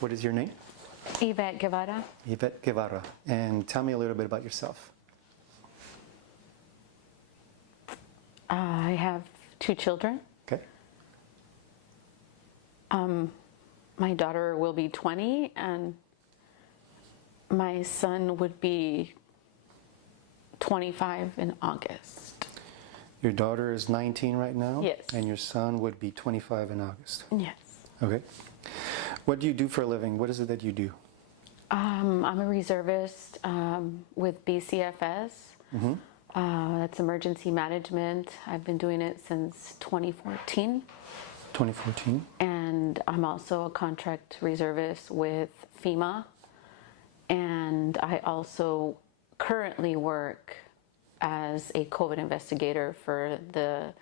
What is your name? Ivette Guevara. Ivette Guevara. And tell me a little bit about yourself. I have 2 children. Okay. My daughter will be 20 and my son would be 25 in August. Your daughter is 19 right now? Yes. And your son would be 25 in August? Yes. Okay. What do you do for a living? What is it that you do? I'm a reservist with BCFS. That's emergency management. I've been doing it since 2014. 2014. And I'm also a contract reservist with FEMA. And I also currently work as a COVID investigator for the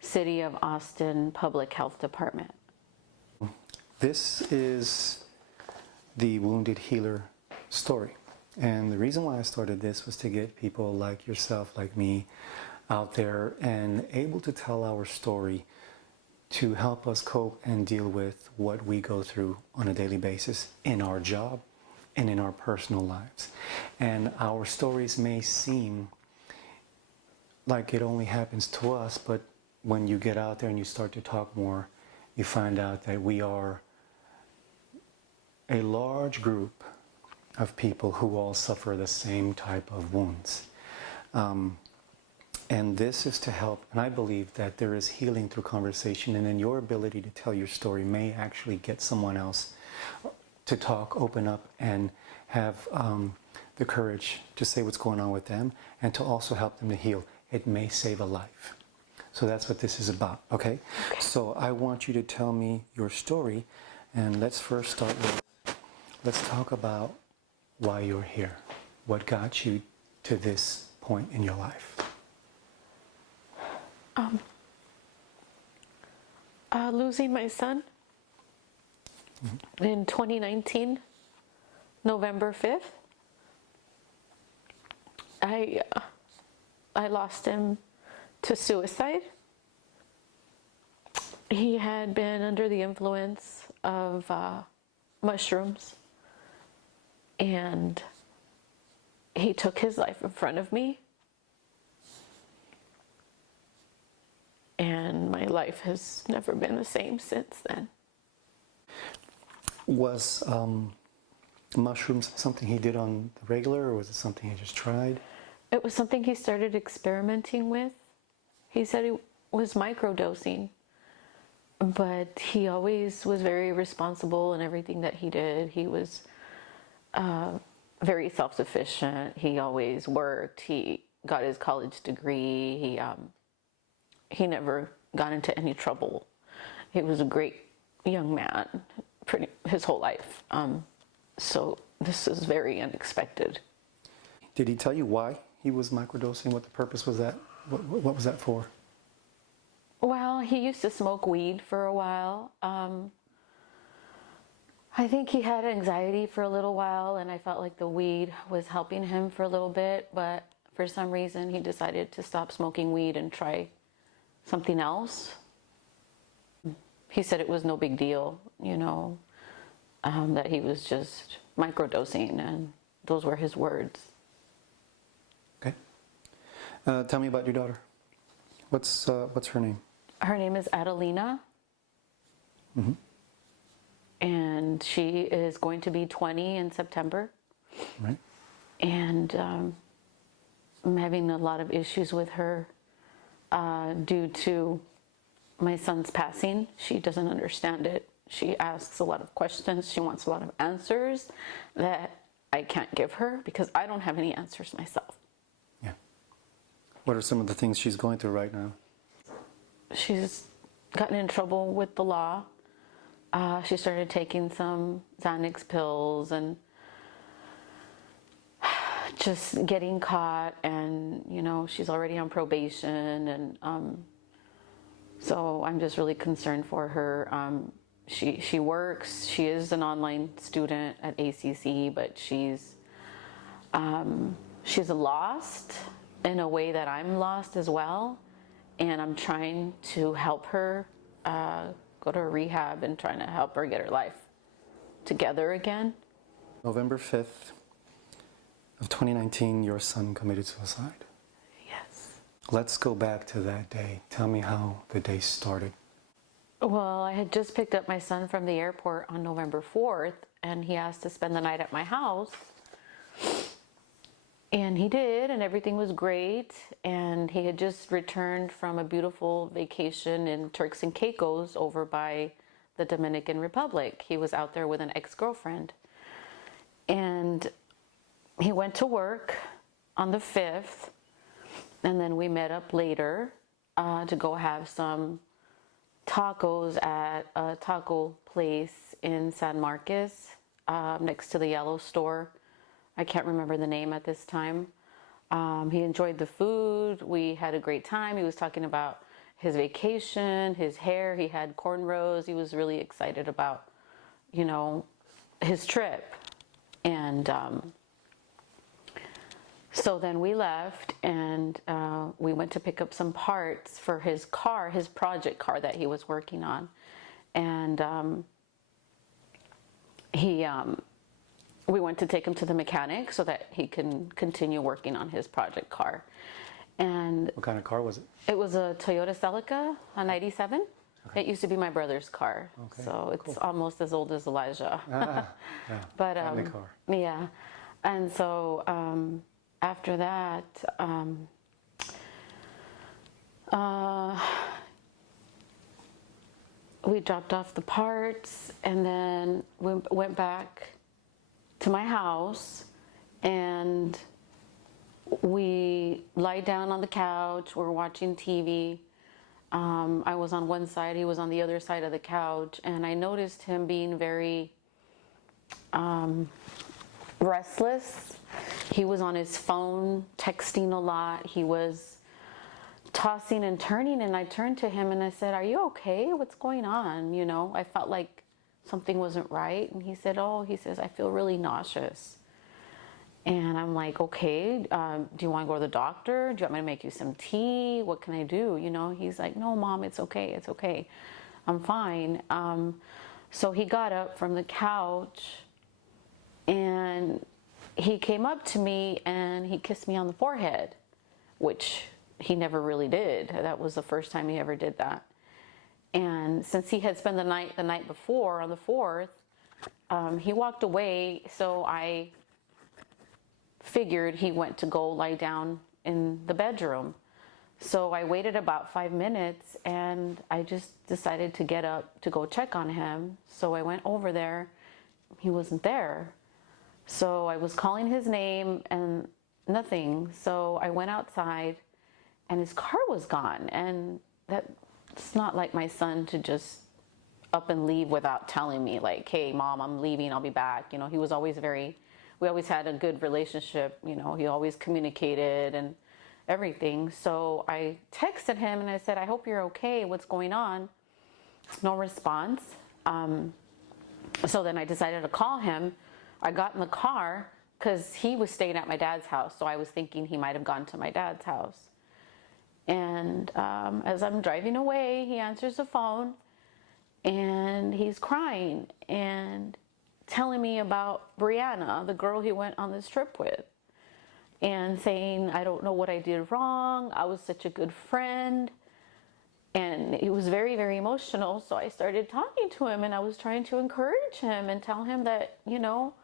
City of Austin Public Health Department. This is the Wounded Healer story. And the reason why I started this was to get people like yourself, like me, out there and able to tell our story to help us cope and deal with what we go through on a daily basis in our job and in our personal lives. And our stories may seem like it only happens to us, but when you get out there and you start to talk more, you find out that we are a large group of people who all suffer the same type of wounds. And this is to help, and I believe that there is healing through conversation, and then your ability to tell your story may actually get someone else to talk, open up, and have the courage to say what's going on with them, and to also help them to heal. It may save a life. So that's what this is about, okay? So I want you to tell me your story, and let's first start with, let's talk about why you're here. What got you to this point in your life? Losing my son in 2019, November 5th. I lost him to suicide. He had been under the influence of mushrooms, and he took his life in front of me. And my life has never been the same since then. Was mushrooms something he did on the regular, or was it something he just tried? It was something he started experimenting with. He said he was microdosing, but he always was very responsible in everything that he did. He was very self-sufficient. He always worked. He got his college degree. He never got into any trouble. He was a great young man, his whole life. So this is very unexpected. Did he tell you why he was microdosing? What the purpose was that? What was that for? Well, he used to smoke weed for a while. I think he had anxiety for a little while, and I felt like the weed was helping him for a little bit, but for some reason he decided to stop smoking weed and try something else. He said it was no big deal, that he was just microdosing, and those were his words. Okay. Tell me about your daughter. What's her name? Her name is Adelina. And she is going to be 20 in September. Right. And I'm having a lot of issues with her due to my son's passing. She doesn't understand it. She asks a lot of questions. She wants a lot of answers that I can't give her because I don't have any answers myself. Yeah. What are some of the things she's going through right now? She's gotten in trouble with the law. She started taking some Xanax pills and just getting caught, and she's already on probation, and so I'm just really concerned for her. She works. She is an online student at ACC, but she's lost in a way that I'm lost as well, and I'm trying to help her go to rehab and trying to help her get her life together again. November 5th of 2019, your son committed suicide. Yes. Let's go back to that day. Tell me how the day started. Well, I had just picked up my son from the airport on November 4th, and he asked to spend the night at my house. And he did, and everything was great. And he had just returned from a beautiful vacation in Turks and Caicos over by the Dominican Republic. He was out there with an ex-girlfriend. And he went to work on the 5th, and then we met up later to go have some tacos at a taco place in San Marcos, next to the Yellow store. I can't remember the name at this time. He enjoyed the food. We had a great time. He was talking about his vacation, his hair. He had cornrows. He was really excited about, you know, his trip. And so then we left, and we went to pick up some parts for his car, his project car that he was working on. And we went to take him to the mechanic so that he can continue working on his project car. And What kind of car was it? it was a Toyota Celica, a 97. Okay. It used to be my brother's car. Okay, so it's cool. Almost as old as Elijah. Yeah, but family car. Yeah. And so after that, we dropped off the parts, and then we went back to my house, and we lied down on the couch. We're watching TV. I was on one side, he was on the other side of the couch, and I noticed him being very restless. He was on his phone, texting a lot. He was tossing and turning, and I turned to him and I said, "Are you okay? What's going on?" You know, I felt like something wasn't right. And he said, he says, "I feel really nauseous." And I'm like, "Okay, do you want to go to the doctor? Do you want me to make you some tea? What can I do?" You know, he's like, "No, Mom, it's okay. It's okay. I'm fine." So he got up from the couch, and he came up to me and he kissed me on the forehead, which he never really did. That was the first time he ever did that. And since he had spent the night before on the 4th, he walked away. So I figured he went to go lie down in the bedroom. So I waited about 5 minutes, and I just decided to get up to go check on him. So I went over there. He wasn't there. So I was calling his name and nothing. So I went outside, and his car was gone. And that's not like my son to just up and leave without telling me, like, "Hey, Mom, I'm leaving. I'll be back." You know, he was always we always had a good relationship. You know, he always communicated and everything. So I texted him and I said, "I hope you're okay. What's going on?" No response. So then I decided to call him. I got in the car because he was staying at my dad's house. So I was thinking he might have gone to my dad's house. And as I'm driving away, he answers the phone, and he's crying and telling me about Brianna, the girl he went on this trip with, and saying, "I don't know what I did wrong. I was such a good friend." And he was very, very emotional. So I started talking to him, and I was trying to encourage him and tell him that, you know,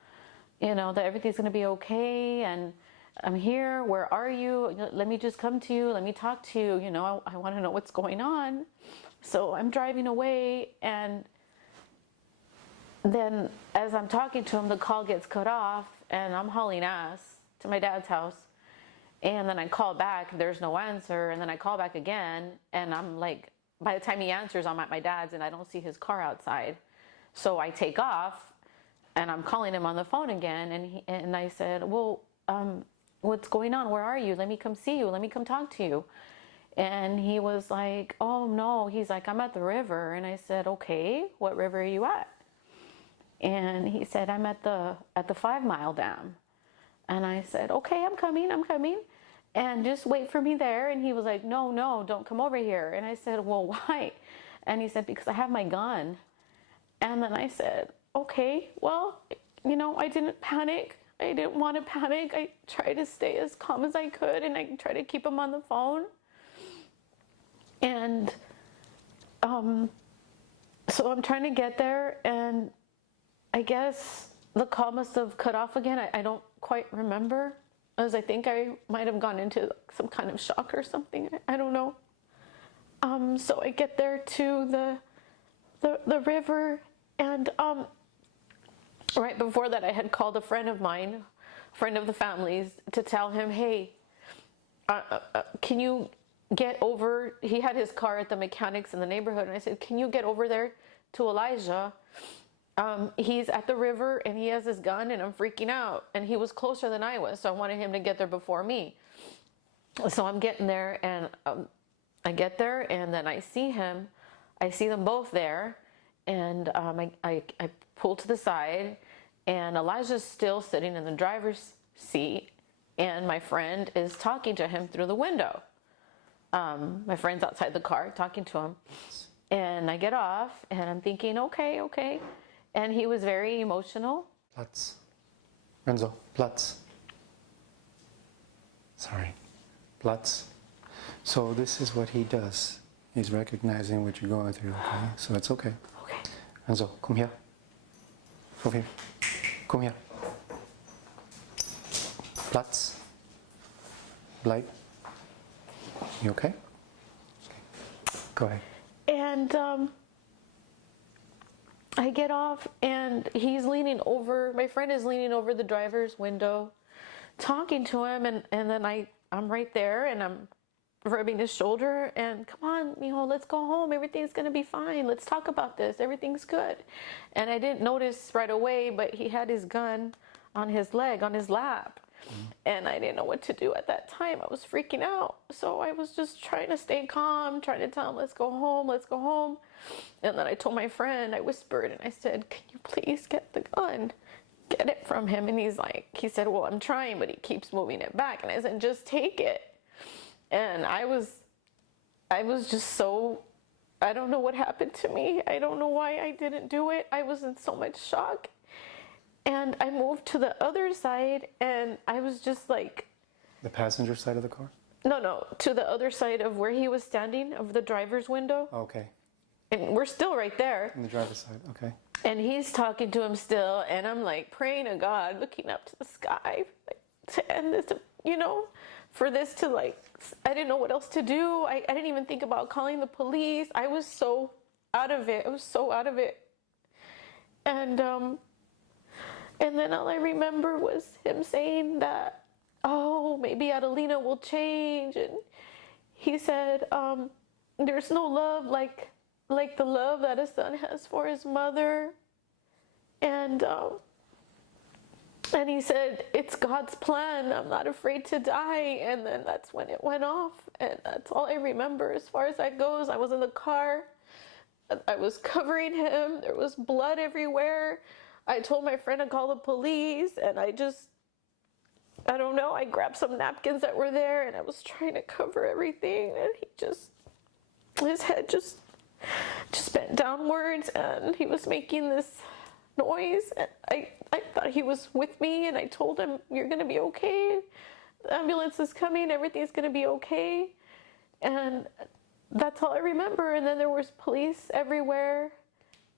that everything's going to be okay, and I'm here. Where are you? Let me just come to you. Let me talk to you. You know, I want to know what's going on. So I'm driving away, and then as I'm talking to him, the call gets cut off, and I'm hauling ass to my dad's house. And then I call back, there's no answer. And then I call back again, and I'm like, by the time he answers, I'm at my dad's, and I don't see his car outside. So I take off, and I'm calling him on the phone again, and I said, "Well, what's going on? Where are you? Let me come see you. Let me come talk to you." And he was like, "Oh no," he's like, "I'm at the river." And I said, "Okay, what river are you at?" And he said, "I'm at the 5 Mile Dam." And I said, "Okay, I'm coming, and just wait for me there." And he was like, No, don't come over here." And I said, "Well, why?" And he said, "Because I have my gun." And then I said, okay, well, I didn't panic. I didn't want to panic. I tried to stay as calm as I could, and I tried to keep him on the phone. And so I'm trying to get there, and I guess the call must have cut off again. I don't quite remember, as I think I might have gone into some kind of shock or something. I don't know. So I get there to the river, and right before that I had called a friend of mine, a friend of the family's, to tell him, hey, can you get over, he had his car at the mechanics in the neighborhood, and I said, can you get over there to Elijah? He's at the river and he has his gun and I'm freaking out, and he was closer than I was, so I wanted him to get there before me. So I'm getting there, and I get there, and then I see them both there, and I pull to the side, and Elijah's still sitting in the driver's seat, and my friend is talking to him through the window. My friend's outside the car talking to him, and I get off, and I'm thinking, okay, and he was very emotional. Platz. Renzo, Platz. Sorry. Platz. So this is what he does. He's recognizing what you're going through, okay? So it's okay. Okay. Renzo, come here. Over here. Come here. Platz. Bleib. You okay? Go ahead. And I get off, and he's leaning over, my friend is leaning over the driver's window, talking to him, and then I'm right there, and I'm rubbing his shoulder, and come on, mijo, let's go home. Everything's going to be fine. Let's talk about this. Everything's good. And I didn't notice right away, but he had his gun on his leg, on his lap. And I didn't know what to do at that time. I was freaking out. So I was just trying to stay calm, trying to tell him, let's go home, let's go home. And then I told my friend, I whispered, and I said, can you please get the gun? Get it from him. And he said, well, I'm trying, but he keeps moving it back. And I said, just take it. And I was just so, I don't know what happened to me. I don't know why I didn't do it. I was in so much shock. And I moved to the other side, and I was just like... The passenger side of the car? No, to the other side of where he was standing, of the driver's window. Okay. And we're still right there. On the driver's side, okay. And he's talking to him still, and I'm like praying to God, looking up to the sky, like, to end this, for this to I didn't know what else to do. I didn't even think about calling the police. I was so out of it. And then all I remember was him saying that, oh, maybe Adelina will change. And he said, there's no love like the love that a son has for his mother. And he said, it's God's plan. I'm not afraid to die. And then that's when it went off. And that's all I remember as far as that goes. I was in the car. I was covering him. There was blood everywhere. I told my friend to call the police, and I don't know, I grabbed some napkins that were there, and I was trying to cover everything, and his head just bent downwards, and he was making this noise, and I thought he was with me, and I told him, you're going to be okay, the ambulance is coming, everything's going to be okay, and that's all I remember. And then there was police everywhere.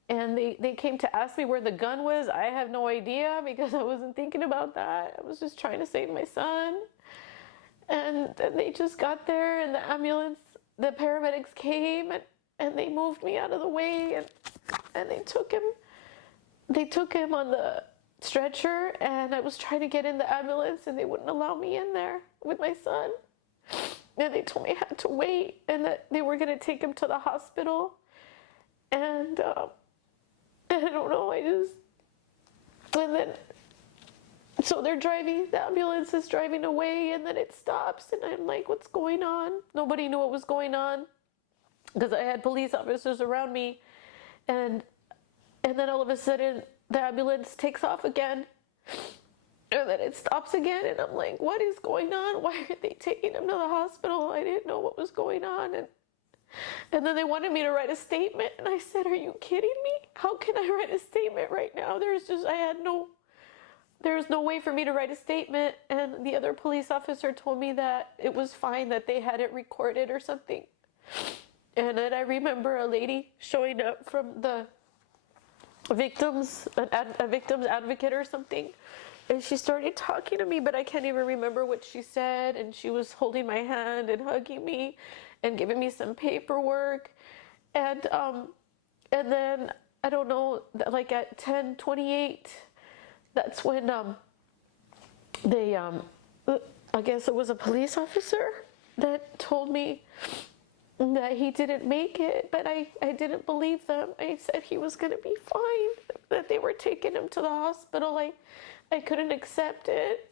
And they came to ask me where the gun was. I have no idea, because I wasn't thinking about that. I was just trying to save my son. And they just got there, and the ambulance, the paramedics came, and they moved me out of the way, and they took him on the stretcher, and I was trying to get in the ambulance, and they wouldn't allow me in there with my son. And they told me I had to wait, and that they were going to take him to the hospital. And I don't know, and then, so they're driving, the ambulance is driving away, and then it stops, and I'm like, what's going on? Nobody knew what was going on, because I had police officers around me, and then all of a sudden, the ambulance takes off again, and then it stops again, and I'm like, what is going on? Why are they taking him to the hospital? I didn't know what was going on, and then they wanted me to write a statement, and I said, are you kidding me? how can I write a statement right now? There's no way for me to write a statement. And the other police officer told me that it was fine, that they had it recorded or something. And then I remember a lady showing up from the victims, a victim's advocate or something. And she started talking to me, but I can't even remember what she said. And she was holding my hand and hugging me and giving me some paperwork. And then, I don't know, like at 10:28, that's when they, I guess it was a police officer that told me that he didn't make it, but I didn't believe them. I said he was going to be fine, that they were taking him to the hospital. I couldn't accept it.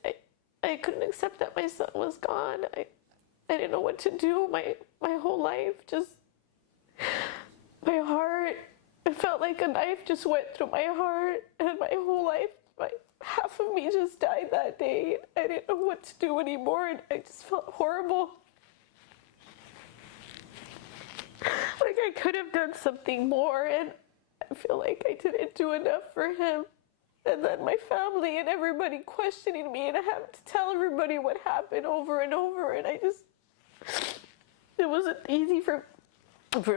I couldn't accept that my son was gone. I didn't know what to do. My whole life, just, my heart, it felt like a knife just went through my heart, and my whole life, half of me just died that day. I didn't know what to do anymore, and I just felt horrible. Like I could have done something more, and I feel like I didn't do enough for him. And then my family and everybody questioning me, and I have to tell everybody what happened over and over, and it wasn't easy for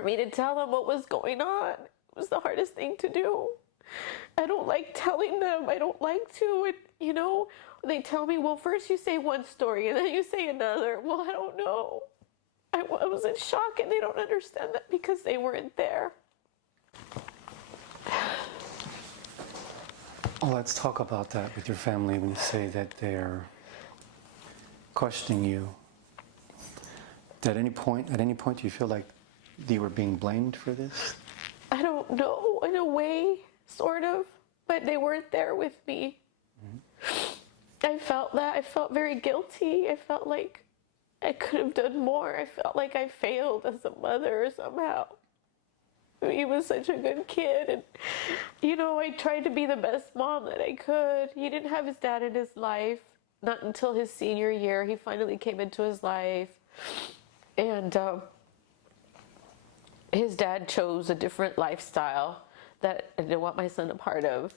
me to tell them what was going on. It was the hardest thing to do. I don't like telling them. I don't like to. And, you know, they tell me, well, first you say one story and then you say another. Well, I don't know. I was in shock, and they don't understand that because they weren't there. Well, let's talk about that with your family when you say that they're questioning you. At any point, do you feel like you were being blamed for this? I don't know, in a way, sort of, but they weren't there with me. Mm-hmm. I felt that. I felt very guilty. I felt like I could have done more. I felt like I failed as a mother somehow. He was such a good kid, and, you know, I tried to be the best mom that I could. He didn't have his dad in his life, not until his senior year. He finally came into his life, and his dad chose a different lifestyle that I didn't want my son a part of.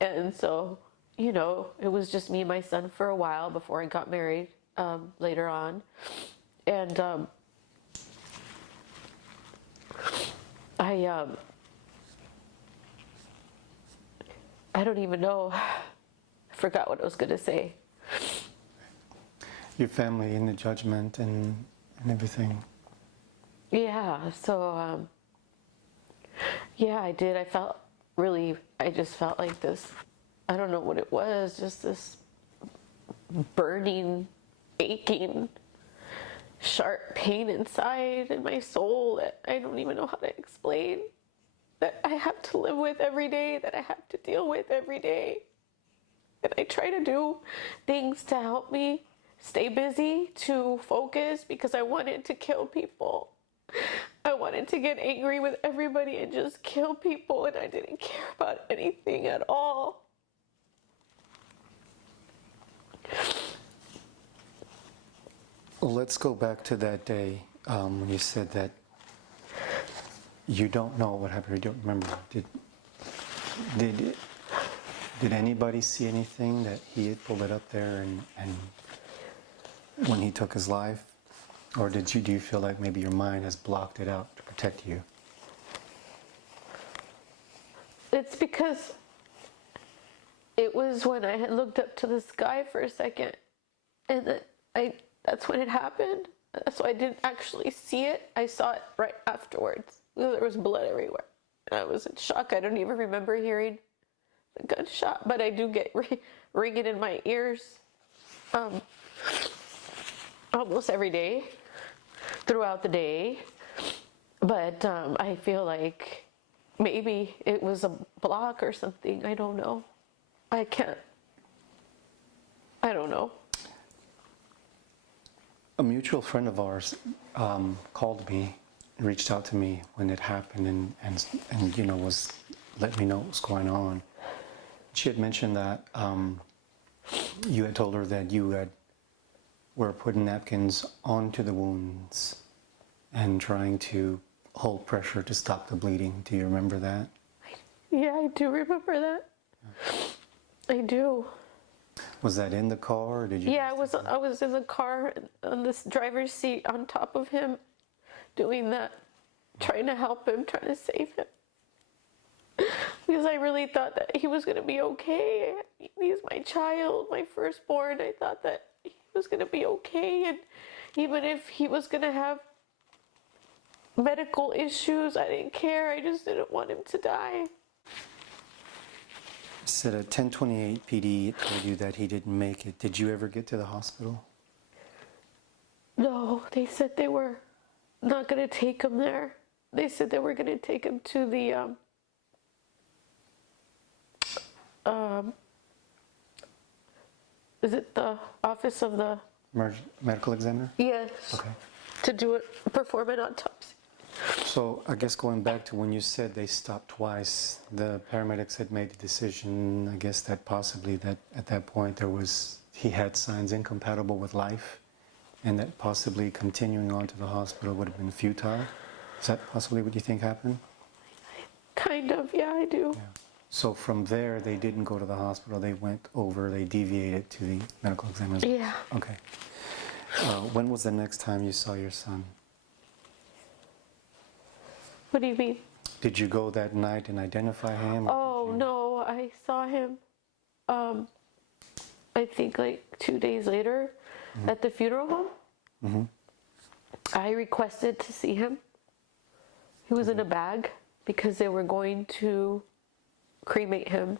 And so, you know, it was just me and my son for a while before I got married later on. And I don't even know. I forgot what I was going to say. Your family and the judgment and everything. Yeah, so, yeah, I did. I just felt like this, I don't know what it was, just this burning, aching, sharp pain inside in my soul that I don't even know how to explain, that I have to live with every day, that I have to deal with every day. And I try to do things to help me stay busy, to focus, because I wanted to kill people. I wanted to get angry with everybody and just kill people, and I didn't care about anything at all. Let's go back to that day when you said that you don't know what happened, you don't remember. Did anybody see anything that he had pulled it up there and when he took his life? Or do you feel like maybe your mind has blocked it out to protect you? It's because it was when I had looked up to the sky for a second, and that's when it happened. So I didn't actually see it. I saw it right afterwards. There was blood everywhere. And I was in shock. I don't even remember hearing the gunshot, but I do get ringing in my ears almost every day, throughout the day. But I feel like maybe it was a block or something. I don't know. I don't know. A mutual friend of ours called me, reached out to me when it happened, and you know, was letting me know what was going on. She had mentioned that you had told her that you were putting napkins onto the wounds and trying to hold pressure to stop the bleeding. Do you remember that? Yeah, I do remember that. I do. Was that in the car, or did you? Yeah, I was in the car on this driver's seat on top of him, doing that, trying to help him, trying to save him. Because I really thought that he was gonna be okay. He's my child, my firstborn. I thought that he was gonna be okay, and even if he was gonna have medical issues, I didn't care. I just didn't want him to die. Said at 10:28 PD told you that he didn't make it. Did you ever get to the hospital? No, they said they were not gonna take him there. They said they were gonna take him to the is it the office of the Medical examiner? yes, Okay. to do it, perform an autopsy. So I guess going back to when you said they stopped twice, the paramedics had made the decision, I guess that possibly that at that point he had signs incompatible with life, and that possibly continuing on to the hospital would have been futile. Is that possibly what you think happened? Kind of, yeah, I do. Yeah. So from there, they didn't go to the hospital. They went over, they deviated to the medical examiner. Yeah. Okay. When was the next time you saw your son? What do you mean? Did you go that night and identify him? Oh no, I saw him. I think like 2 days later, at the funeral home. Mm-hmm. I requested to see him. He was in a bag because they were going to cremate him.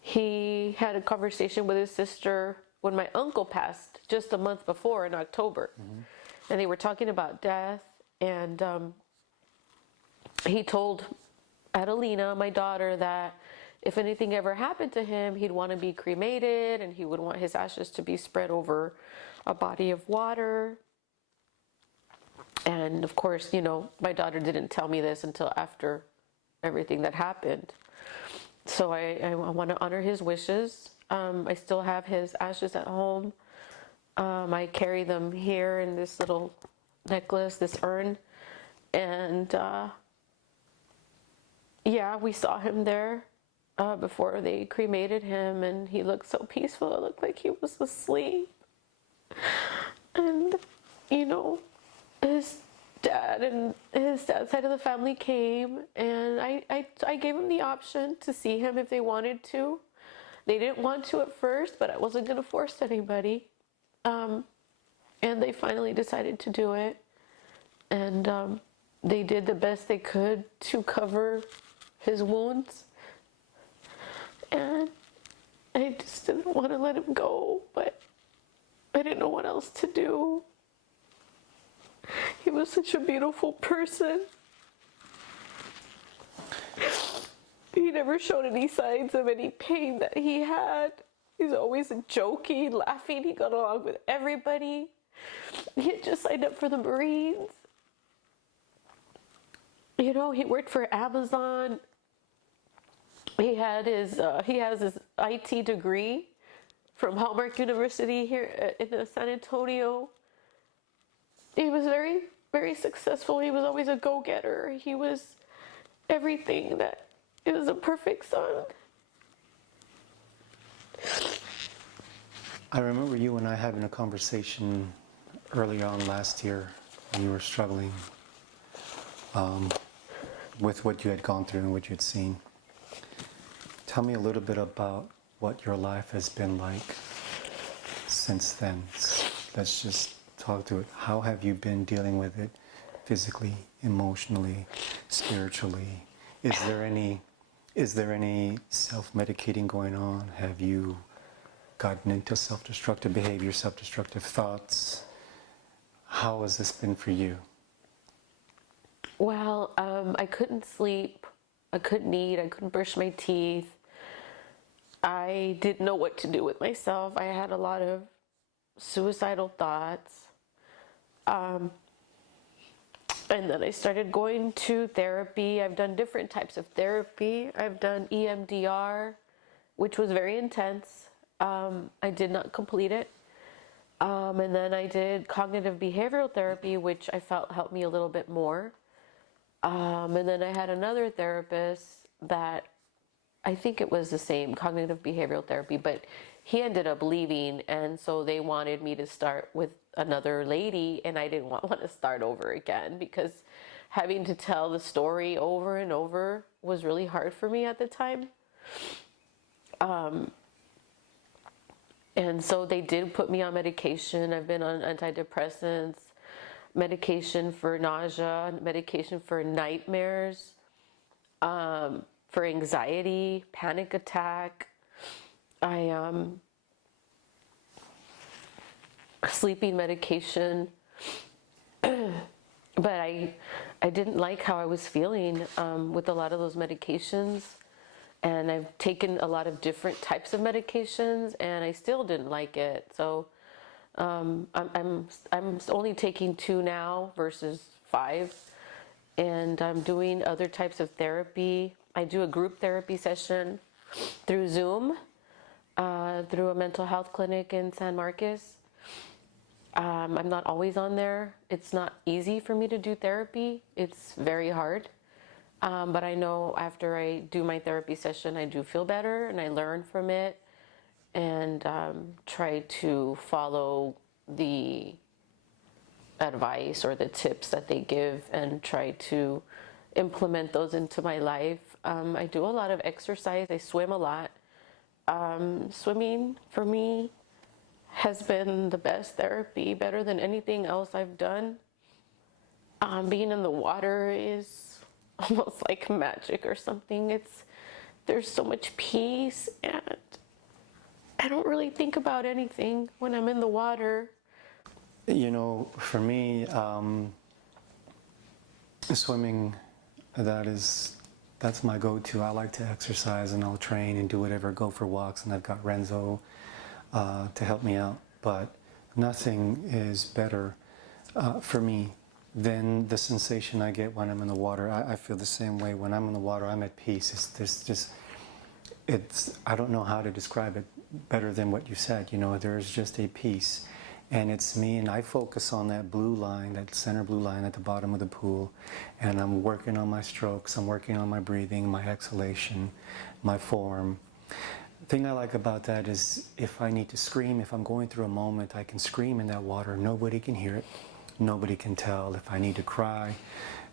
He had a conversation with his sister when my uncle passed just a month before in October. And they were talking about death, and he told Adelina, my daughter, that if anything ever happened to him, he'd want to be cremated and he would want his ashes to be spread over a body of water. And of course, my daughter didn't tell me this until after everything that happened. So I want to honor his wishes. I still have his ashes at home. I carry them here in this little necklace, this urn. And yeah, we saw him there before they cremated him, and he looked so peaceful. It looked like he was asleep. And, his dad and his dad's side of the family came, and I gave him the option to see him if they wanted to. They didn't want to at first, but I wasn't going to force anybody. And they finally decided to do it. And they did the best they could to cover his wounds. And I just didn't want to let him go, but I didn't know what else to do. He was such a beautiful person. He never showed any signs of any pain that he had. He's always joking, laughing. He got along with everybody. He had just signed up for the Marines. He worked for Amazon. He has his IT degree from Hallmark University here in San Antonio. He was very, very successful. He was always a go-getter. He was everything that he was a perfect son. I remember you and I having a conversation early on last year when you were struggling with what you had gone through and what you had seen. Tell me a little bit about what your life has been like since then. Let's just talk to it. How have you been dealing with it physically, emotionally, spiritually? Is there any self-medicating going on? Have you gotten into self-destructive behavior, self-destructive thoughts? How has this been for you? Well, I couldn't sleep. I couldn't eat. I couldn't brush my teeth. I didn't know what to do with myself. I had a lot of suicidal thoughts. And then I started going to therapy. I've done different types of therapy. I've done EMDR, which was very intense. I did not complete it. And then I did cognitive behavioral therapy, which I felt helped me a little bit more. And then I had another therapist that I think it was the same cognitive behavioral therapy, but he ended up leaving, and so they wanted me to start with another lady, and I didn't want to start over again because having to tell the story over and over was really hard for me at the time. And so they did put me on medication. I've been on antidepressants, medication for nausea, medication for nightmares, for anxiety, panic attack. Sleeping medication. But I didn't like how I was feeling with a lot of those medications. And I've taken a lot of different types of medications, and I still didn't like it. So I'm only taking 2 now versus 5, and I'm doing other types of therapy. I do a group therapy session through Zoom, through a mental health clinic in San Marcos. I'm not always on there. It's not easy for me to do therapy. It's very hard. But I know after I do my therapy session, I do feel better and I learn from it, and try to follow the advice or the tips that they give and try to implement those into my life. I do a lot of exercise. I swim a lot. Swimming for me has been the best therapy, better than anything else I've done. Being in the water is almost like magic or something. There's so much peace, and I don't really think about anything when I'm in the water. You know, for me, swimming, that's my go-to. I like to exercise, and I'll train and do whatever, go for walks, and I've got Renzo to help me out. But nothing is better for me than the sensation I get when I'm in the water. I feel the same way. When I'm in the water, I'm at peace. I don't know how to describe it better than what you said. You know, there's just a peace. And it's me, and I focus on that blue line, that center blue line at the bottom of the pool, and I'm working on my strokes, I'm working on my breathing, my exhalation, my form. The thing I like about that is if I need to scream, if I'm going through a moment, I can scream in that water. Nobody can hear it. Nobody can tell. If I need to cry,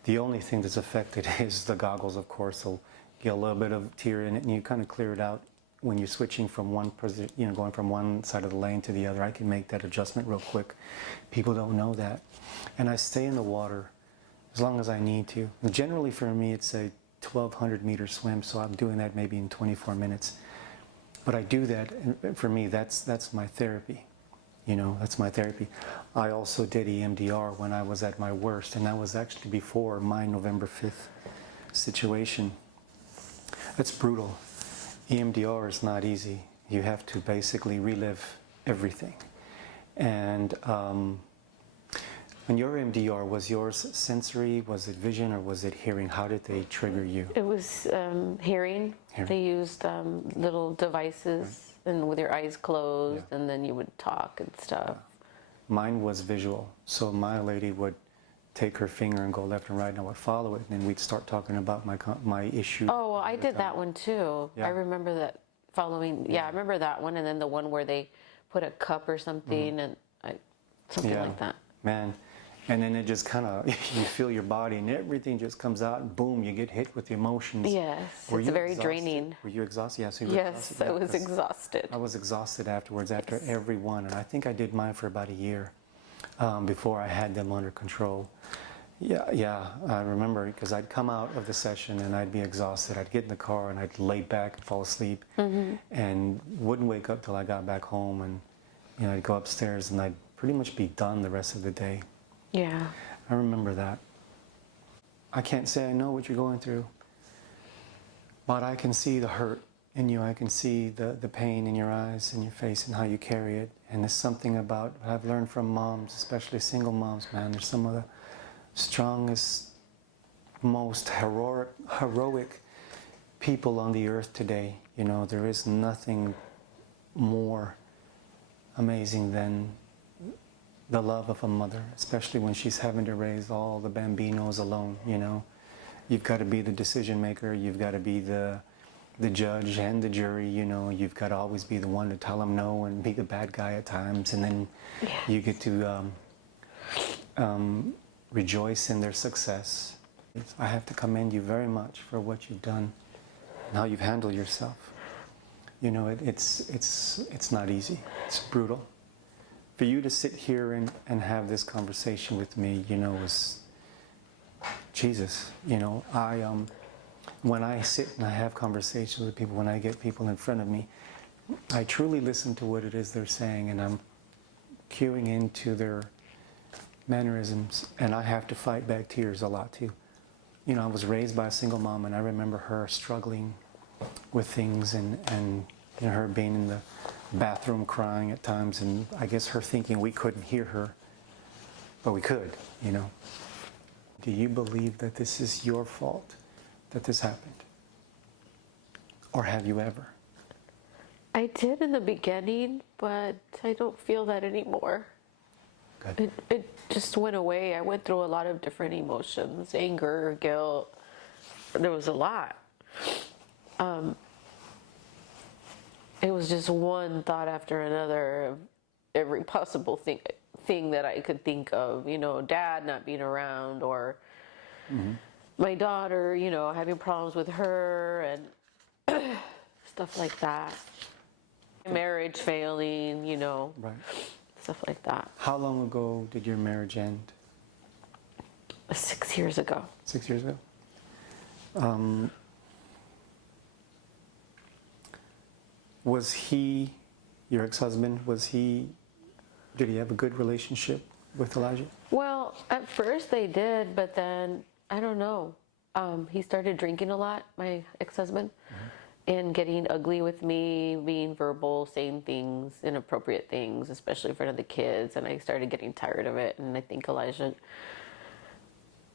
the only thing that's affected is the goggles, of course. So get a little bit of tear in it, and you kind of clear it out when you're switching from one position, you know, going from one side of the lane to the other. I can make that adjustment real quick. People don't know that. And I stay in the water as long as I need to. Generally for me, it's a 1,200 meter swim, so I'm doing that maybe in 24 minutes. But I do that, and for me, that's my therapy. You know, that's my therapy. I also did EMDR when I was at my worst, and that was actually before my November 5th situation. It's brutal. EMDR is not easy. You have to basically relive everything. And when your EMDR, was yours sensory, was it vision, or was it hearing? How did they trigger you? It was hearing. They used little devices, and with your eyes closed, and then you would talk and stuff. Mine was visual. So my lady would take her finger and go left and right, and I would follow it, and then we'd start talking about my issue. Oh, well, I did that one too. Yeah. I remember that following. Yeah, I remember that one, and then the one where they put a cup or something, and something like that. Man, and then it just kind of, you feel your body, and everything just comes out, and boom, you get hit with the emotions. Yes, Were it's you very exhausted? draining. Were you exhausted? Yes, you were Yes, exhausted. I was 'cause exhausted. I was exhausted afterwards, after every one, and I think I did mine for about a year before I had them under control. Yeah, I remember, because I'd come out of the session and I'd be exhausted. I'd get in the car and I'd lay back and fall asleep, and wouldn't wake up till I got back home, and you know, I'd go upstairs and I'd pretty much be done the rest of the day. Yeah. I remember that. I can't say I know what you're going through, but I can see the hurt in you. I can see the pain in your eyes and your face and how you carry it. And there's something about, I've learned from moms, especially single moms, man, there's some of the strongest, most heroic people on the earth today. You know, there is nothing more amazing than the love of a mother, especially when she's having to raise all the bambinos alone. You know, you've got to be the decision maker, you've got to be the the judge and the jury, you know, you've got to always be the one to tell them no and be the bad guy at times, and then you get to rejoice in their success. I have to commend you very much for what you've done and how you've handled yourself. You know, it's not easy. It's brutal. For you to sit here and have this conversation with me, you know, was Jesus. You know, when I sit and I have conversations with people, when I get people in front of me, I truly listen to what it is they're saying, and I'm cueing into their mannerisms, and I have to fight back tears a lot too. You know, I was raised by a single mom, and I remember her struggling with things, and you know, her being in the bathroom crying at times, and I guess her thinking we couldn't hear her, but we could, you know. Do you believe that this is your fault, that this happened? Or have you ever? I did in the beginning, but I don't feel that anymore. Good. It just went away. I went through a lot of different emotions, anger, guilt. There was a lot. It was just one thought after another of every possible thing that I could think of. You know, dad not being around, or my daughter, you know, having problems with her and stuff like that. Marriage failing, you know. Right. Stuff like that. How long ago did your marriage end? 6 years ago. 6 years ago? Was he, your ex-husband, did he have a good relationship with Elijah? Well, at first they did, but then, I don't know. He started drinking a lot, my ex-husband, and getting ugly with me, being verbal, saying things, inappropriate things, especially in front of the kids, and I started getting tired of it, and I think Elijah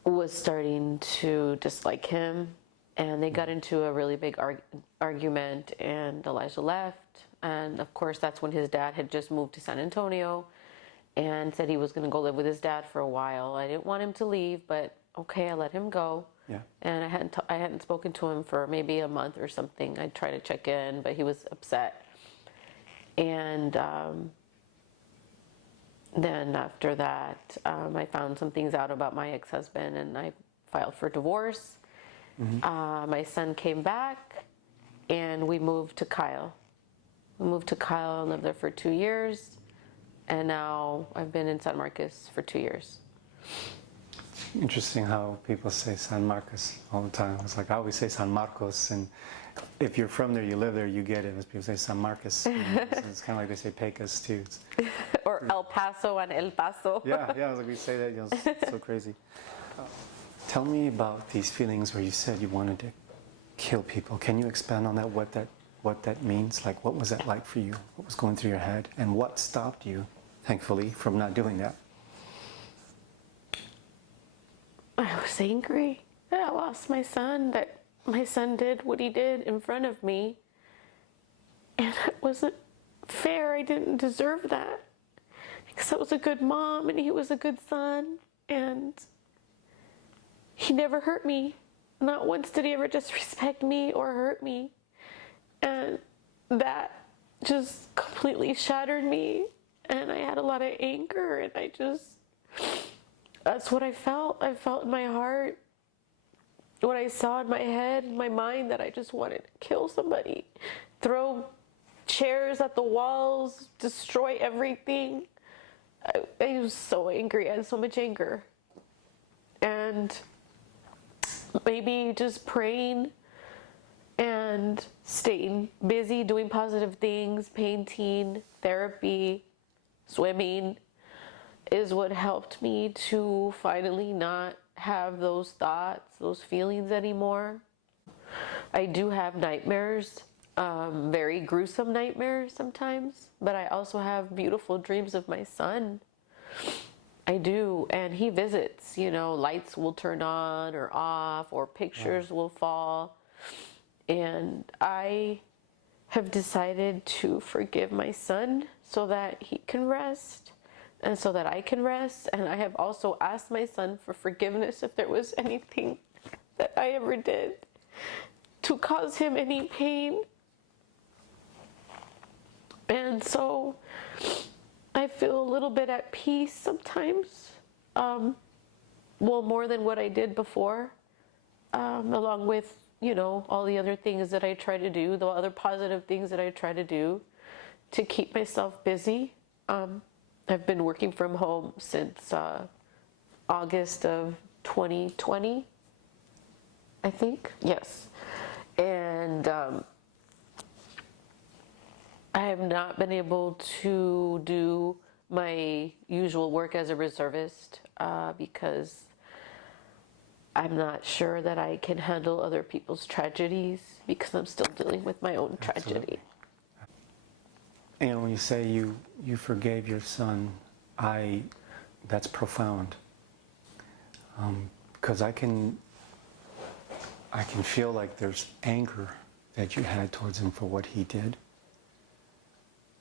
was starting to dislike him, and they got into a really big argument, and Elijah left, and of course that's when his dad had just moved to San Antonio and said he was going to go live with his dad for a while. I didn't want him to leave, but okay, I let him go. Yeah. And I hadn't spoken to him for maybe a month or something. I'd try to check in, but he was upset. And then after that, I found some things out about my ex-husband, and I filed for divorce. My son came back, and we moved to Kyle. We moved to Kyle and lived there for 2 years, and now I've been in San Marcos for 2 years. Interesting how people say San Marcos all the time. It's like I always say San Marcos, and if you're from there, you live there, you get it. As people say San Marcos, you know, so it's kind of like they say Pecos too. Or El Paso and El Paso. Yeah, I was like, we say that, you know, it's so crazy. Tell me about these feelings where you said you wanted to kill people. Can you expand on that? What that means? Like, what was that like for you? What was going through your head, and what stopped you, thankfully, from not doing that? I was angry that I lost my son, that my son did what he did in front of me. And it wasn't fair. I didn't deserve that. Because I was a good mom and he was a good son. And he never hurt me. Not once did he ever disrespect me or hurt me. And that just completely shattered me. And I had a lot of anger, and that's what I felt. I felt in my heart, what I saw in my head, in my mind, that I just wanted to kill somebody, throw chairs at the walls, destroy everything. I was so angry. I had so much anger. And maybe just praying and staying busy, doing positive things, painting, therapy, swimming, is what helped me to finally not have those thoughts, those feelings anymore. I do have nightmares, very gruesome nightmares sometimes, but I also have beautiful dreams of my son. I do, and he visits, you know, lights will turn on or off, or pictures will fall. And I have decided to forgive my son so that he can rest. And so that I can rest. And I have also asked my son for forgiveness if there was anything that I ever did. to cause him any pain. And so I feel a little bit at peace sometimes, well, more than what I did before, along with, you know, all the other things that I try to do, the other positive things that I try to do to keep myself busy. I've been working from home since August of 2020, I think. Yes. And I have not been able to do my usual work as a reservist because I'm not sure that I can handle other people's tragedies because I'm still dealing with my own tragedy. You know, when you say you forgave your son, that's profound. Because I can feel like there's anger that you had towards him for what he did.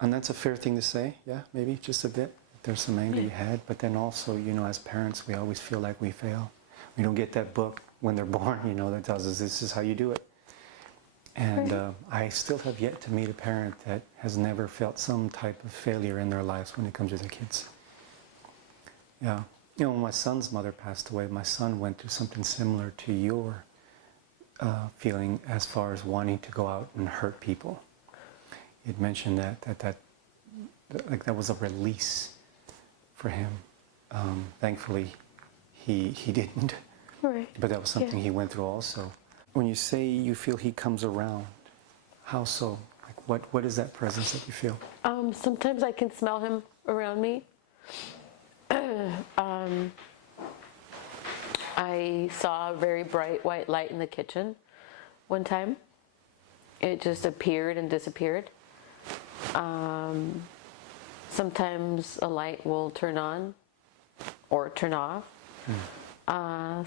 And that's a fair thing to say, yeah, maybe just a bit. There's some anger you had, but then also, you know, as parents, we always feel like we fail. We don't get that book when they're born, you know, that tells us this is how you do it. And I still have yet to meet a parent that has never felt some type of failure in their lives when it comes to their kids. Yeah. You know, when my son's mother passed away, my son went through something similar to your feeling as far as wanting to go out and hurt people. You'd mentioned that was a release for him. Thankfully, he didn't. Right. But that was something he went through also. When you say you feel he comes around, how so? Like what is that presence that you feel? Sometimes I can smell him around me. I saw a very bright white light in the kitchen one time. It just appeared and disappeared. Sometimes a light will turn on or turn off.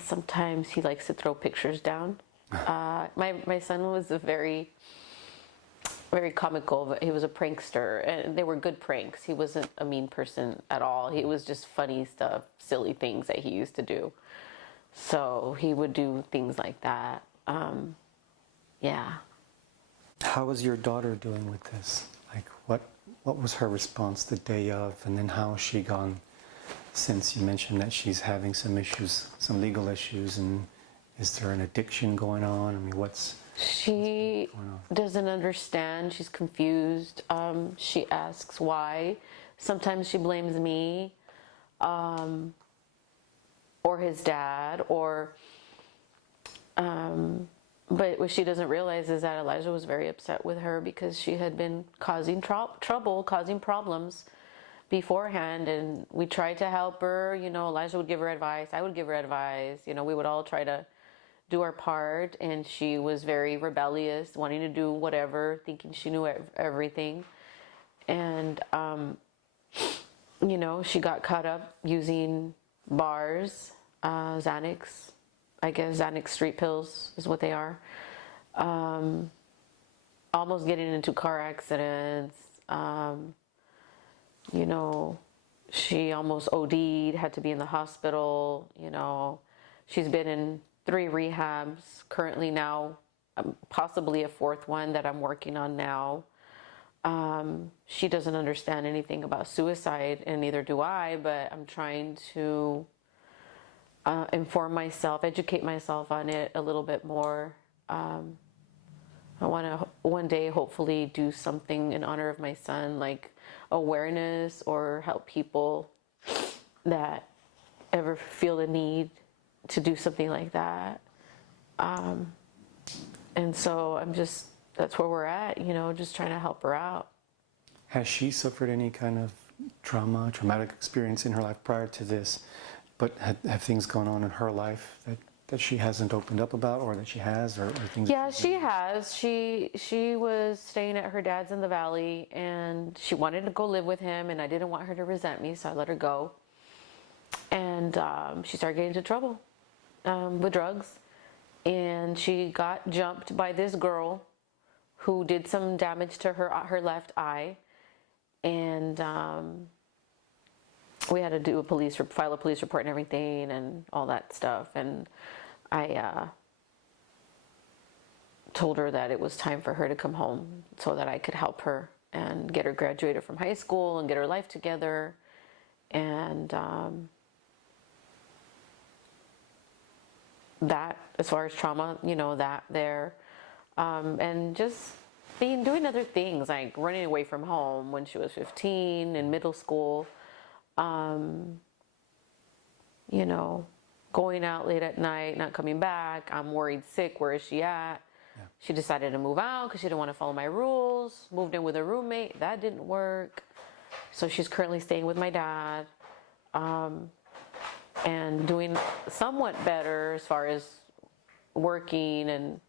Sometimes he likes to throw pictures down. My son was a very comical, but he was a prankster, and they were good pranks. He wasn't a mean person at all. He was just funny stuff, silly things that he used to do. So he would do things like that. Yeah. How is your daughter doing with this? Like what was her response the day of, and then how has she gone since? You mentioned that she's having some issues, some legal issues, and is there an addiction going on? I mean, She doesn't understand. She's confused. She asks why. Sometimes she blames me, or his dad, but what she doesn't realize is that Elijah was very upset with her because she had been causing trouble, causing problems beforehand, and we tried to help her. You know, Elijah would give her advice, I would give her advice. You know, we would all try to do our part, and she was very rebellious, wanting to do whatever, thinking she knew everything. And you know, she got caught up using bars, Xanax, I guess Xanax street pills is what they are. Almost getting into car accidents. You know, she almost OD'd, had to be in the hospital. You know, she's been in 3 rehabs currently now, possibly a 4th one that I'm working on now. She doesn't understand anything about suicide, and neither do I, but I'm trying to inform myself, educate myself on it a little bit more. I want to one day hopefully do something in honor of my son, like awareness, or help people that ever feel the need to do something like that. And so that's where we're at, you know, just trying to help her out. Has she suffered any kind of traumatic experience in her life prior to this? But have things gone on in her life that she hasn't opened up about, or that she has, or things? Yeah, she has. She was staying at her dad's in the valley, and she wanted to go live with him, and I didn't want her to resent me, so I let her go. And she started getting into trouble with drugs, and she got jumped by this girl who did some damage to her left eye, and we had to do file a police report and everything and all that stuff. And I told her that it was time for her to come home so that I could help her and get her graduated from high school and get her life together. And that, as far as trauma, you know, that there. And just doing other things, like running away from home when she was 15 in middle school. You know, going out late at night, not coming back. I'm worried sick. Where is she at? Yeah. She decided to move out because she didn't want to follow my rules. Moved in with a roommate. That didn't work. So she's currently staying with my dad. And doing somewhat better as far as working and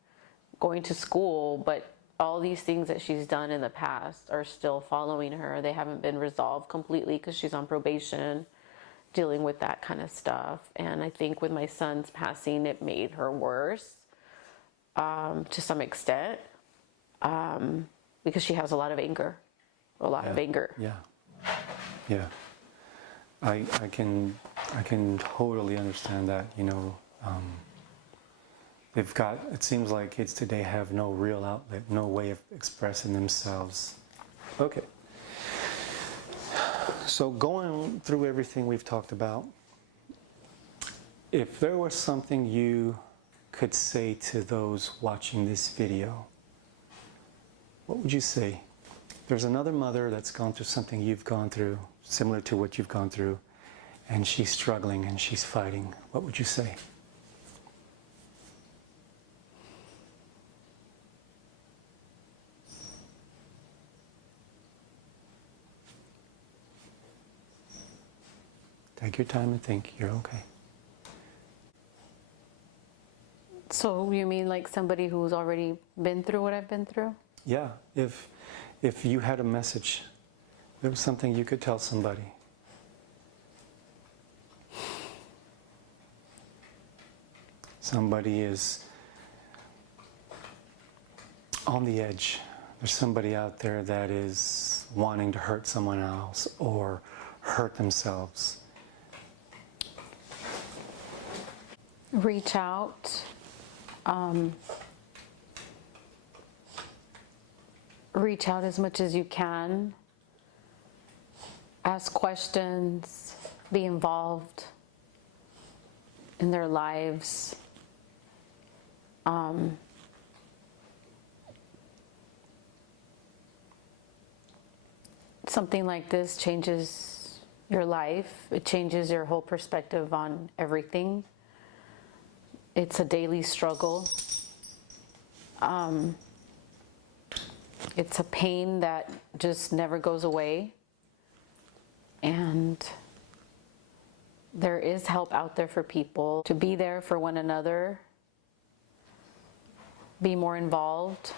going to school. But all these things that she's done in the past are still following her. They haven't been resolved completely because she's on probation, dealing with that kind of stuff. And I think with my son's passing, it made her worse to some extent, because she has a lot of anger, Yeah. I can totally understand that. You know, it seems like kids today have no real outlet, no way of expressing themselves. Okay. So going through everything we've talked about, if there was something you could say to those watching this video, what would you say? There's another mother that's gone through something you've gone through, similar to what you've gone through, and she's struggling and she's fighting. What would you say? Take your time and think. You're okay. So you mean like somebody who's already been through what I've been through? Yeah. If you had a message, there was something you could tell somebody. Somebody is on the edge. There's somebody out there that is wanting to hurt someone else or hurt themselves. Reach out. Reach out as much as you can. Ask questions. Be involved in their lives. Something like this changes your life. It changes your whole perspective on everything. It's a daily struggle. It's a pain that just never goes away. And there is help out there for people to be there for one another. Be more involved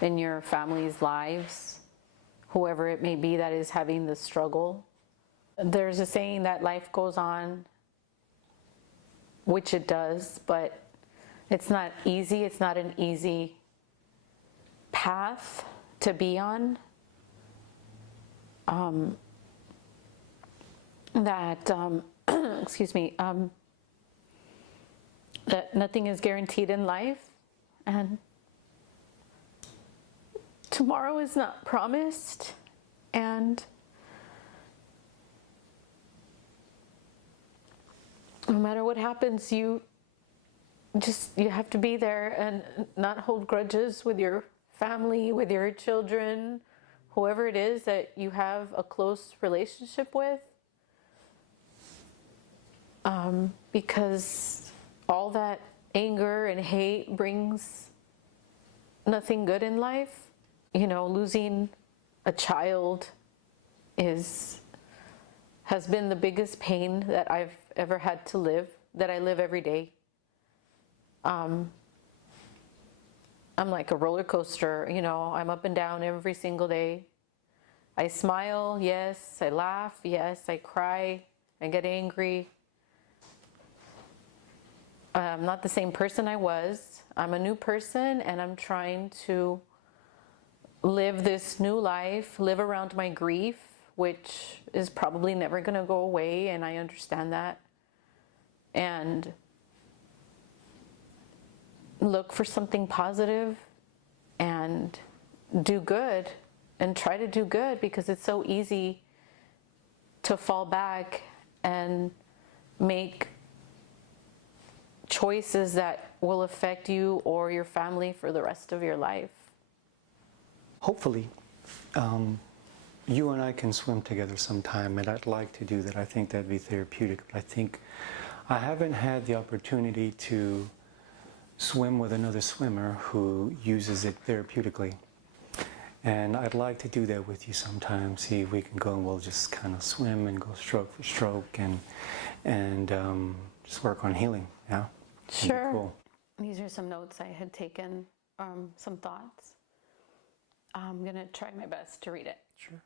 in your family's lives, whoever it may be that is having the struggle. There's a saying that life goes on, which it does, but it's not easy. It's not an easy path to be on. That nothing is guaranteed in life, and tomorrow is not promised, and no matter what happens, you have to be there and not hold grudges with your family, with your children, whoever it is that you have a close relationship with. Because all that anger and hate brings nothing good in life. You know, losing a child has been the biggest pain that I've ever had to live, that I live every day. I'm like a roller coaster, you know, I'm up and down every single day. I smile, yes. I laugh, yes. I cry, I get angry. I'm not the same person I was. I'm a new person, and I'm trying to live this new life, live around my grief, which is probably never going to go away, and I understand that. And look for something positive and do good and try to do good, because it's so easy to fall back and make choices that will affect you or your family for the rest of your life. Hopefully, you and I can swim together sometime, and I'd like to do that. I think that'd be therapeutic. But I think I haven't had the opportunity to swim with another swimmer who uses it therapeutically. And I'd like to do that with you sometime, see if we can go and we'll just kind of swim and go stroke for stroke and just work on healing, yeah? That'd be Sure. cool. These are some notes I had taken, some thoughts. I'm going to try my best to read it. Sure.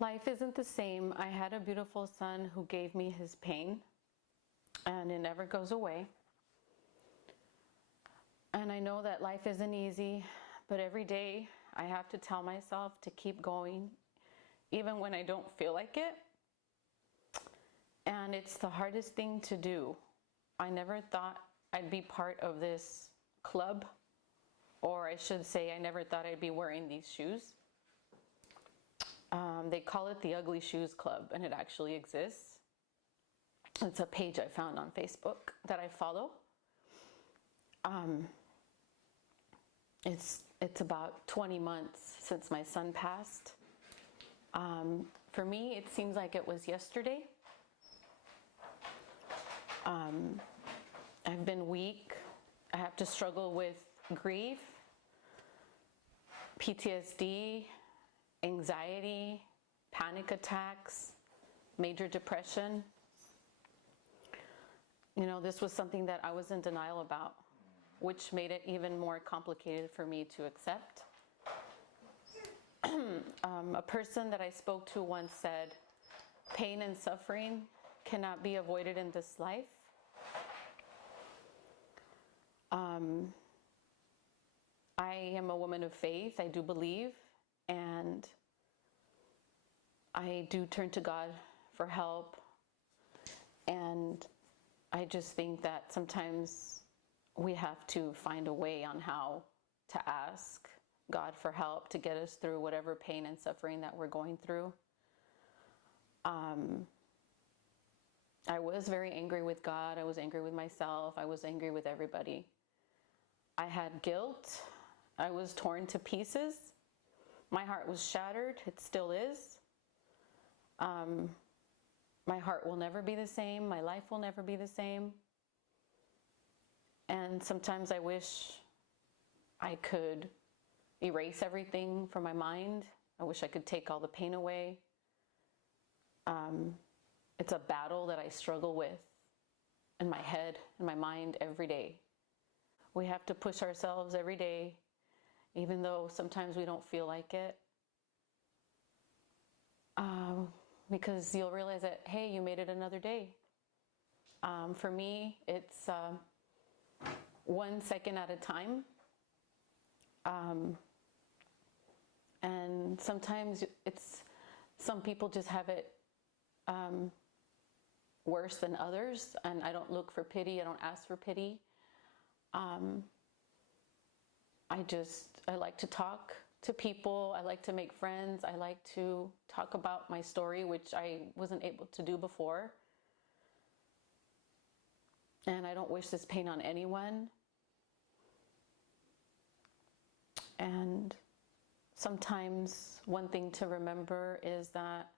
Life isn't the same. I had a beautiful son who gave me his pain, and it never goes away. And I know that life isn't easy, but every day I have to tell myself to keep going, even when I don't feel like it. And it's the hardest thing to do. I never thought I'd be part of this club, or I should say, I never thought I'd be wearing these shoes. They call it the Ugly Shoes Club, and it actually exists. It's a page I found on Facebook that I follow. It's about 20 months since my son passed. For me, it seems like it was yesterday. I've been weak. I have to struggle with grief, PTSD, anxiety, panic attacks, major depression. You know, this was something that I was in denial about, which made it even more complicated for me to accept. A person that I spoke to once said, pain and suffering cannot be avoided in this life. I am a woman of faith, I do believe, and I do turn to God for help. And I just think that sometimes we have to find a way on how to ask God for help to get us through whatever pain and suffering that we're going through. I was very angry with God. I was angry with myself. I was angry with everybody. I had guilt. I was torn to pieces. My heart was shattered. It still is. My heart will never be the same. My life will never be the same. And sometimes I wish I could erase everything from my mind. I wish I could take all the pain away. It's a battle that I struggle with in my head, in my mind every day. We have to push ourselves every day, even though sometimes we don't feel like it. Because you'll realize that, hey, you made it another day. For me, it's 1 second at a time. And sometimes some people just have it worse than others, and I don't look for pity, I don't ask for pity. I like to talk to people, I like to make friends, I like to talk about my story, which I wasn't able to do before. And I don't wish this pain on anyone. And sometimes one thing to remember is that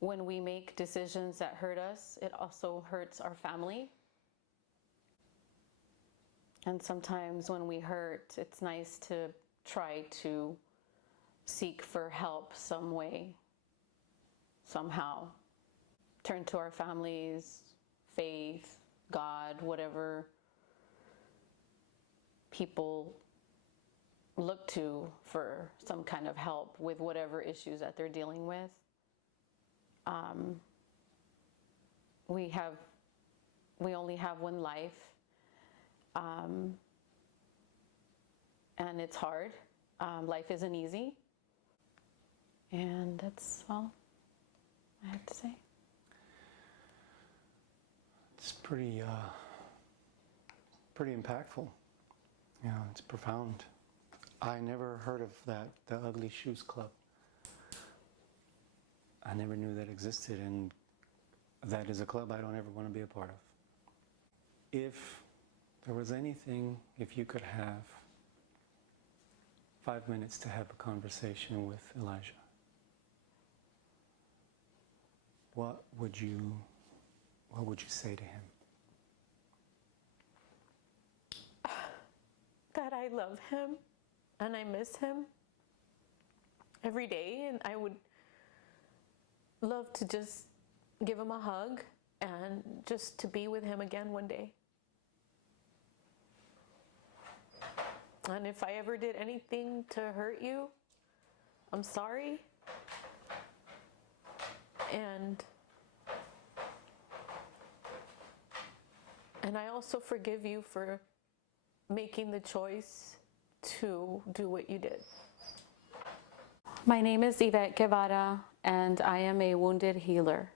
when we make decisions that hurt us, it also hurts our family. And sometimes when we hurt, it's nice to try to seek for help some way, somehow. Turn to our families, faith, God, whatever people look to for some kind of help with whatever issues that they're dealing with. We only have one life, and it's hard. Life isn't easy. And that's all I have to say. It's pretty impactful. Yeah, it's profound. I never heard of that, the Ugly Shoes Club. I never knew that existed, and that is a club I don't ever want to be a part of. If there was anything, if you could have 5 minutes to have a conversation with Elijah, what would you say to him? That I love him and I miss him every day, and I would love to just give him a hug and just to be with him again one day. And if I ever did anything to hurt you, I'm sorry. And I also forgive you for making the choice to do what you did. My name is Ivette Guevara, and I am a wounded healer.